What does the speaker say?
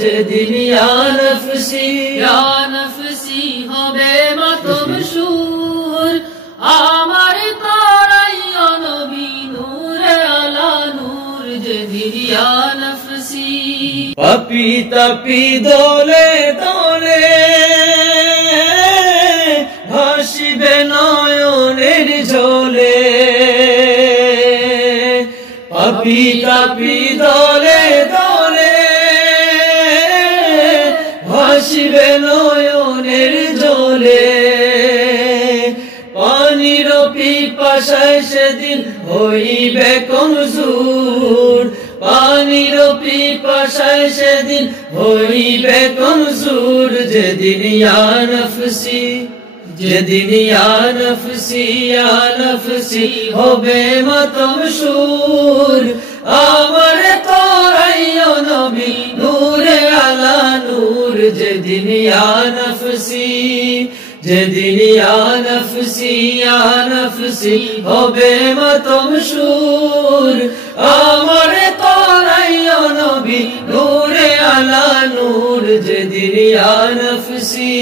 যেদিন ইয়া নফসি হবে মাতম সুর আমার তারাই নবী নূরে আলা নূর যেদিন ইয়া নফসি পাপি তাপি দলে দলে ভাসিবে নয়নের জলে পাপি তাপি দলে দলে ভাসিবে নয়নের জলে পানির পিপাসায় সেদিন হইবে কমজোর পানির পিপাসায় সেদিন হইবে কমজোর যেদিন ইয়া নফসি হবে মাতম সুর আমার তোরাই নবী নূরে আলা নূর যেদিন ইয়া নফসি হবে মাতম সুর আমার তোরাই নবী নূরে আলা নূর যেদিন ইয়া নফসি